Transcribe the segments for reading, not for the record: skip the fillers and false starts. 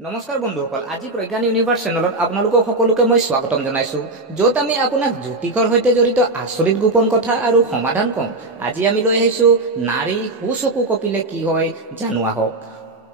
নমস্কাৰ বন্ধুসকল, আজি প্ৰজ্ঞান ইউনিভাৰ্ছ চেনেলত আপোনালোকক সকলোকে মই স্বাগতম জনাইছো, য'ত আমি আপোনাক জ্যোতিষৰ সৈতে জড়িত আচৰিত গোপন কথা আৰু সমাধান কম। আজি আমি লৈ আহিছো নাৰী সুচকু কপিলে কি হয় জানো আহক।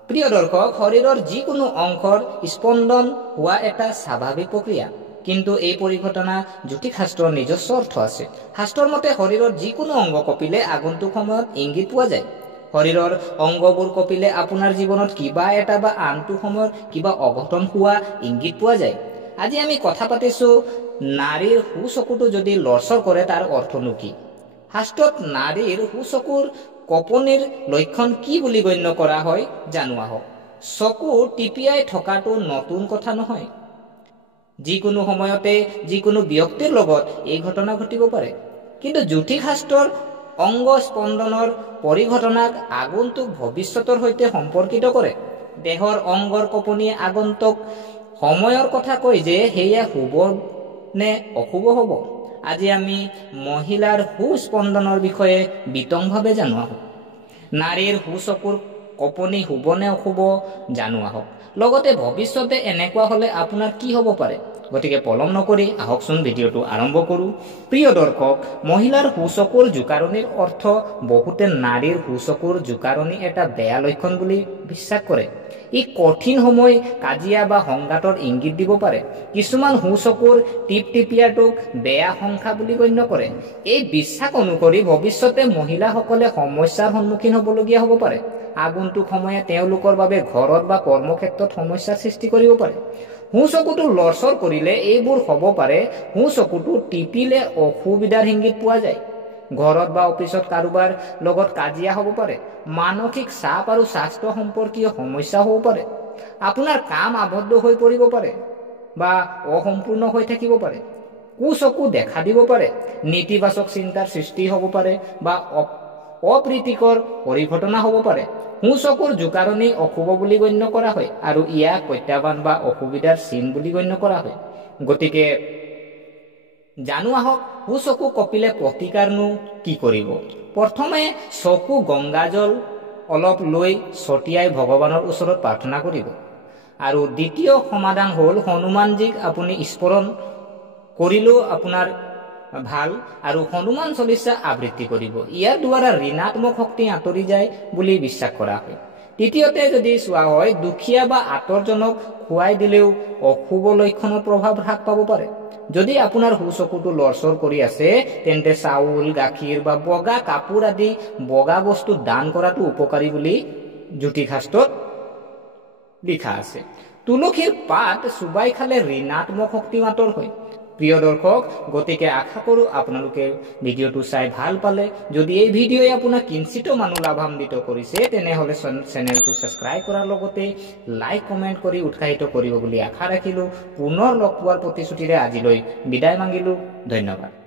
প্ৰিয় দৰ্শক, শৰীৰৰ যিকোনো অংশৰ স্পন্দন হোৱা এটা স্বাভাৱিক প্ৰক্ৰিয়া, কিন্তু এই পৰিঘটনা জ্যোতিষ শাস্ত্ৰৰ নিজস্ব অৰ্থ আছে। শাস্ত্ৰৰ মতে শৰীৰৰ যিকোনো অংগ কপিলে আগন্তুক সময়ত ইংগিত পোৱা যায়। শৰীৰৰ অংগবোৰ কপিলে আপোনাৰ জীৱনত কিবা এটা বা আনটো সময়ত কিবা অঘটন হোৱা ইংগিত পোৱা যায়। আজি আমি কথা পাতিছো নাৰীৰ সুচকুটো যদি লৰচৰ কৰে তাৰ অৰ্থনো কি। শাস্ত্ৰত নাৰীৰ সুচকুৰ কপনিৰ লক্ষণ কি বুলি গণ্য কৰা হয় জানো আহক। চকু টিপিয়াই থকাটো নতুন কথা নহয়। যিকোনো সময়তে যিকোনো ব্যক্তিৰ লগত এই ঘটনা ঘটিব পাৰে, কিন্তু জ্যোতিষ শাস্ত্ৰৰ অংগ স্পন্দনৰ পৰিঘটনাক আগন্তুক ভৱিষ্যতৰ সৈতে সম্পৰ্কিত কৰে। দেহৰ অংগৰ কপনিয়ে আগন্তুক সময়ৰ কথা কয় যে সেয়া শুভ নে অশুভ হ'ব। আজি আমি মহিলাৰ সুস্পন্দনৰ বিষয়ে বিতংভাৱে জানো আহক। নাৰীৰ সুচকুৰ কপনি শুভ নে অশুভ জানো আহক, লগতে ভৱিষ্যতে এনেকুৱা হলে আপোনাৰ কি হ'ব পাৰে। গতিকে পলম নকৰি আহকচোন ভিডিঅ'টো আৰম্ভ কৰোঁ। প্ৰিয় দৰ্শক, মহিলাৰ সুচকুৰ জোকাৰণিৰ অৰ্থ বহুতে নাৰীৰ সুচকুৰ জোকাৰণি এটা বেয়া লক্ষণ বুলি বিশ্বাস কৰে। ই কঠিন সময়, কাজিয়া বা সংঘাতৰ ইংগিত দিব পাৰে। কিছুমান সুচকুৰ টিপটিপিয়াটোক বেয়া সংখ্যা বুলি গণ্য কৰে। এই বিশ্বাস অনুসৰি ভৱিষ্যতে মহিলাসকলে সমস্যাৰ সন্মুখীন হ'বলগীয়া হ'ব পাৰে। আগন্তুক সময়ে তেওঁলোকৰ বাবে ঘৰত বা কৰ্মক্ষেত্ৰত সমস্যাৰ সৃষ্টি কৰিব পাৰে। সুচকুটো লৰচৰ কৰিলে এইবোৰ হ'ব পাৰে। সুচকুটো টিপিলে অসুবিধাৰ ইংগিত পোৱা যায়। ঘৰত বা অফিচত কাৰোবাৰ লগত কাজিয়া হ'ব পাৰে। মানসিক চাপ আৰু স্বাস্থ্য সম্পৰ্কীয় সমস্যা হ'ব পাৰে। আপোনাৰ কাম আবদ্ধ হৈ পৰিব পাৰে বা অসম্পূৰ্ণ হৈ থাকিব পাৰে। কুচকু দেখা দিব পাৰে। নেতিবাচক চিন্তাৰ সৃষ্টি হ'ব পাৰে বা অপ্ৰীতিকৰ পৰিঘটনা হ'ব পাৰে। সুচকুৰ জোকাৰণি অশুভ বুলি গণ্য কৰা হয় আৰু ইয়াক প্ৰত্যাহ্বান বা অসুবিধাৰ চিন বুলি গণ্য কৰা হয়। গতিকে জানো আহক, সুচকু কপিলে প্ৰতিকাৰনো কি কৰিব। প্ৰথমে চকু গংগাজল অলপ লৈ ছটিয়াই ভগৱানৰ ওচৰত প্ৰাৰ্থনা কৰিব। আৰু দ্বিতীয় সমাধান হ'ল হনুমানজীক আপুনি স্মৰণ কৰিলেও আপোনাৰ ভাল আৰু হনুমান চলিচা আবৃত্তি কৰিব। ইয়াৰ দ্বাৰা ঋণাত্মক শক্তি আঁতৰি যায় বুলি বিশ্বাস কৰা হয়। তৃতীয়তে যদি চোৱা হয়, দুখীয়া বা আঁতৰজনক খুৱাই দিলেও অশুভ লক্ষণৰ প্ৰভাৱ হ্ৰাস পাব পাৰে। যদি আপোনাৰ সুচকুটো লৰচৰ কৰি আছে, তেন্তে চাউল, গাখীৰ বা বগা কাপোৰ আদি বগা বস্তু দান কৰাটো উপকাৰী বুলি জ্যোতিষ শাস্ত্ৰত লিখা আছে। তুলসীৰ পাত চুবাই খালে ঋণাত্মক শক্তি আঁতৰ হয়। প্ৰিয় দৰ্শক, গতিকে আশা কৰোঁ আপোনালোকে ভিডিঅ'টো চাই ভাল পালে। যদি এই ভিডিঅ'ই আপোনাক কিঞ্চিতো মানুহ লাভান্বিত কৰিছে, তেনেহ'লে চেনেলটো ছাবস্ক্ৰাইব কৰাৰ লগতে লাইক কমেণ্ট কৰি উৎসাহিত কৰিব বুলি আশা ৰাখিলোঁ। পুনৰ লগ পোৱাৰ প্ৰতিশ্ৰুতিৰে আজিলৈ বিদায় মাগিলোঁ। ধন্যবাদ।